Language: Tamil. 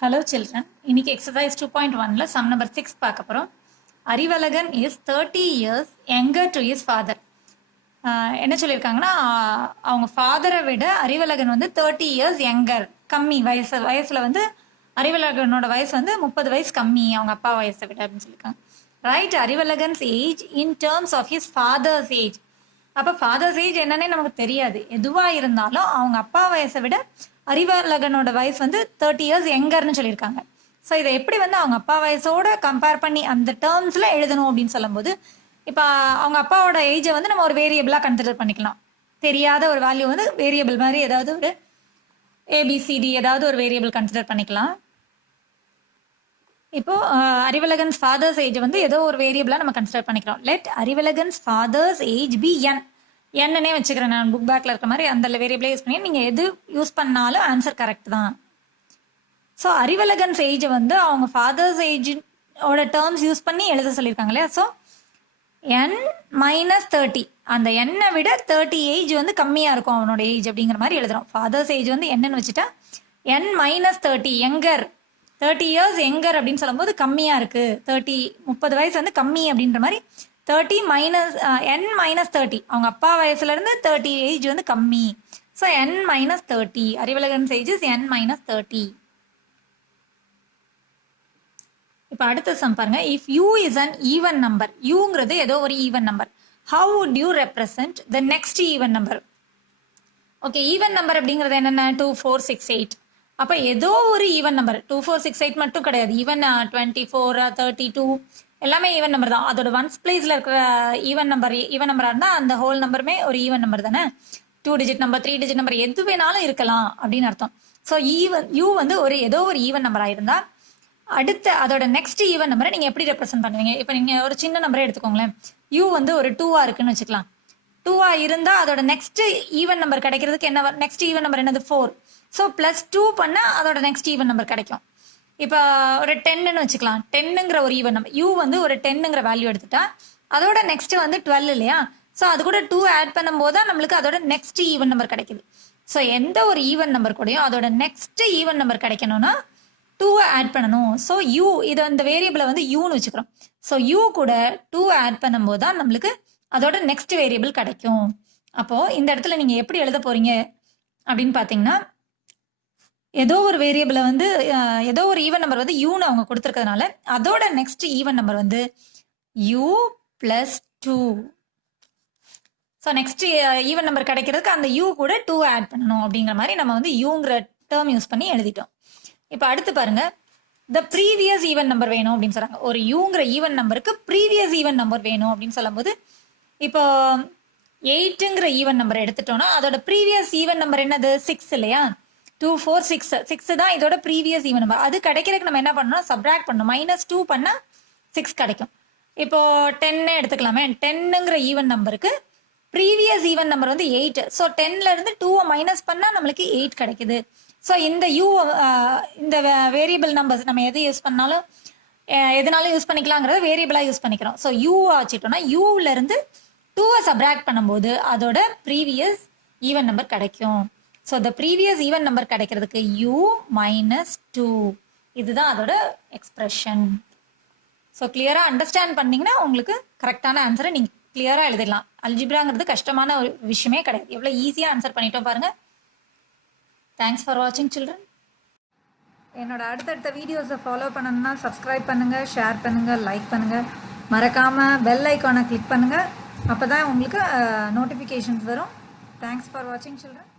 Hello children, இன்னைக்கு exercise 2.1ல sum number 6 பார்க்க போறோம். Arivazhagan is 30 years younger to his father. என்ன சொல்லியிருக்காங்கன்னா அவங்க ஃபாதரை விட அறிவழகன் வந்து 30 years younger, கம்மி வயசுல வந்து அறிவழகனோட வயசு வந்து 30 வயசு கம்மி அவங்க அப்பா வயசை விட அப்படின்னு சொல்லியிருக்காங்க. Right, Arivazhagan's age in terms of his father's age. அப்போ ஃபாதர்ஸ் ஏஜ் என்னன்னே நமக்கு தெரியாது. எதுவாக இருந்தாலும் அவங்க அப்பா வயசை விட அறிவழகனோட வயசு வந்து 30 years யங்கர்னு சொல்லியிருக்காங்க. ஸோ இதை எப்படி வந்து அவங்க அப்பா வயசோட கம்பேர் பண்ணி அந்த டேர்ம்ஸில் எழுதணும் அப்படின்னு சொல்லும்போது, இப்போ அவங்க அப்பாவோட ஏஜை வந்து நம்ம ஒரு வேரியபிளாக கன்சிடர் பண்ணிக்கலாம். தெரியாத ஒரு வேல்யூ வந்து வேரியபிள் மாதிரி ஏதாவது ஒரு ஏபிசிடி ஏதாவது ஒரு வேரியபிள் கன்சிடர் பண்ணிக்கலாம். இப்போ அறிவழகன்ஸ் ஃபாதர்ஸ் ஏஜ் வந்து ஏதோ ஒரு வேரியபிளாக நம்ம கன்சிடர் பண்ணிக்கிறோம். லெட் அறிவழகன்ஸ் ஃபாதர்ஸ் ஏஜ் பி என். என்னன்னே வச்சுக்கிறேன் நான், புக் பேக்கில் இருக்க மாதிரி அந்த வேரியபிளே யூஸ் பண்ணி நீங்கள் எது யூஸ் பண்ணாலும் ஆன்சர் கரெக்ட் தான். ஸோ அறிவழகன்ஸ் ஏஜை வந்து அவங்க ஃபாதர்ஸ் ஏஜோட டேர்ம்ஸ் யூஸ் பண்ணி எழுத சொல்லியிருக்காங்க இல்லையா. ஸோ என் மைனஸ் 30, அந்த எண்ணை விட 30 ஏஜ் வந்து கம்மியாக இருக்கும் அவனோட ஏஜ் அப்படிங்கிற மாதிரி எழுதுறோம். ஃபாதர்ஸ் ஏஜ் வந்து என்னன்னு வச்சுட்டா என் மைனஸ் 30 யங்கர், 30 years யங்கர் அப்படின்னு சொல்லும்போது கம்மியாக இருக்குது. 30 வயசு வந்து கம்மி அப்படின்ற மாதிரி 30 மைனஸ் என் மைனஸ் 30, அவங்க அப்பா வயசுலேருந்து 30 ஏஜ் வந்து கம்மி. So N minus 30, Arivazhagan's age is N minus 30. இப்போ அடுத்த சம் பாருங்க. If you is an even number, யூங்கிறது ஏதோ ஒரு even number, how would you represent the next even number? Okay, even number அப்படிங்கிறது என்னென்ன? 2, 4, 6, 8. அப்போ ஏதோ ஒரு ஈவன் நம்பர், 2, 4, 6, 8 மட்டும் கிடையாது. ஈவன் 24, 32 எல்லாமே ஈவன் நம்பர் தான். அதோட ஒன்ஸ் பிளேஸில் இருக்கிற ஈவன் நம்பராக இருந்தால் அந்த ஹோல் நம்பருமே ஒரு ஈவன் நம்பர் தானே. 2 digit நம்பர், 3 digit நம்பர் எது வேணாலும் இருக்கலாம் அப்படின்னு அர்த்தம். ஸோ யூ வந்து ஏதோ ஒரு ஈவன் நம்பராக இருந்தால் அடுத்த அதோட நெக்ஸ்ட் ஈவன் நம்பரை நீங்கள் எப்படி ரெப்ரசென்ட் பண்ணுவீங்க? இப்போ நீங்கள் ஒரு சின்ன நம்பரே எடுத்துக்கோங்களேன். யூ வந்து ஒரு 2 இருக்குன்னு வச்சுக்கலாம். 2 இருந்தால் அதோட நெக்ஸ்ட் ஈவன் நம்பர் கிடைக்கிறதுக்கு என்ன, நெக்ஸ்ட் ஈவன் நம்பர் என்னது? 4. ஸோ +2 பண்ணால் அதோட நெக்ஸ்ட் ஈவன் நம்பர் கிடைக்கும். இப்போ ஒரு 10ன்னு வச்சுக்கலாம். 10ங்கிற ஒரு ஈவன் நம்பர், யூ வந்து ஒரு 10ங்கிற வேல்யூ எடுத்துட்டா அதோட நெக்ஸ்ட் வந்து 12 இல்லையா. ஸோ அது கூட 2 ஆட் பண்ணும்போது தான் நம்மளுக்கு அதோட நெக்ஸ்ட் ஈவன் நம்பர் கிடைக்குது. ஸோ எந்த ஒரு ஈவன் நம்பர் கூடயும் அதோட நெக்ஸ்ட் ஈவன் நம்பர் கிடைக்கணும்னா 2 ஆட் பண்ணணும். ஸோ யூ இதை அந்த வேரியபிளை வந்து யூன்னு வச்சுக்கிறோம். ஸோ யூ கூட 2 ஆட் பண்ணும்போது தான் நம்மளுக்கு அதோட நெக்ஸ்ட் வேரியபிள் கிடைக்கும். அப்போது இந்த இடத்துல நீங்கள் எப்படி எழுத போகிறீங்க அப்படின்னு பார்த்தீங்கன்னா, ஏதோ ஒரு வேரியபிளை வந்து ஏதோ ஒரு ஈவன் நம்பர் வந்து யூன்னு அவங்க கொடுத்துருக்கிறதுனால அதோட நெக்ஸ்ட் ஈவன் நம்பர் வந்து you + 2. So next even number கிடைக்கிறதுக்கு அந்த யூ கூட 2 ஆட் பண்ணணும் அப்படிங்கிற மாதிரி நம்ம வந்து யூங்கிற டேர்ம் யூஸ் பண்ணி எழுதிட்டோம். இப்போ அடுத்து பாருங்க, த ப்ரீவியஸ் ஈவன் நம்பர் வேணும் அப்படின்னு சொல்றாங்க. ஒரு யூங்கிற ஈவன் நம்பருக்கு ப்ரீவியஸ் ஈவன் நம்பர் வேணும் அப்படின்னு சொல்லும்போது, இப்போ 8ங்கிற ஈவன் நம்பர் எடுத்துட்டோம்னா அதோட ப்ரீவியஸ் ஈவன் நம்பர் என்னது? 6 இல்லையா. 2, 4, 6 தான் இதோட ப்ரீவியஸ் ஈவன் நம்பர். அது கிடைக்கிறதுக்கு நம்ம என்ன பண்ணணும்? சப்ராக்ட் பண்ணணும். -2 பண்ணால் 6 கிடைக்கும். இப்போ 10 எடுத்துக்கலாமே. 10ங்கிற ஈவன் நம்பருக்கு ப்ரீவியஸ் ஈவன் நம்பர் வந்து 8. ஸோ 10லேருந்து 2 மைனஸ் பண்ணால் நம்மளுக்கு 8 கிடைக்குது. ஸோ இந்த இந்த வேரியபிள் நம்பர்ஸ் நம்ம எது யூஸ் பண்ணாலும் எதுனாலும் யூஸ் பண்ணிக்கலாங்கிறத வேரியபிளாக யூஸ் பண்ணிக்கிறோம். ஸோ யூவாக வச்சுட்டோம்னா யூவிலேருந்து 2 சப்ராக்ட் பண்ணும்போது அதோட ப்ரீவியஸ் ஈவன் நம்பர் கிடைக்கும். So the previous even number கிடைக்கிறதுக்கு u - 2, இதுதான் அதோட எக்ஸ்பிரஷன். ஸோ கிளியராக அண்டர்ஸ்டாண்ட் பண்ணிங்கன்னா உங்களுக்கு கரெக்டான ஆன்சரை நீங்கள் கிளியராக எழுதிடலாம். அல்ஜிப்ராங்கிறது கஷ்டமான ஒரு விஷயமே கிடையாது. எவ்வளோ ஈஸியாக ஆன்சர் பண்ணிட்டோம் பாருங்கள். தேங்க்ஸ் ஃபார் வாட்சிங் சில்ட்ரன். என்னோட அடுத்தடுத்த வீடியோஸை ஃபாலோ பண்ணணும்னா சப்ஸ்கிரைப் பண்ணுங்கள், ஷேர் பண்ணுங்கள், லைக் பண்ணுங்கள். மறக்காமல் பெல் ஐக்கானை கிளிக் பண்ணுங்கள். அப்போ தான் உங்களுக்கு நோட்டிஃபிகேஷன்ஸ் வரும். தேங்க்ஸ் ஃபார் வாட்சிங் சில்ட்ரன்.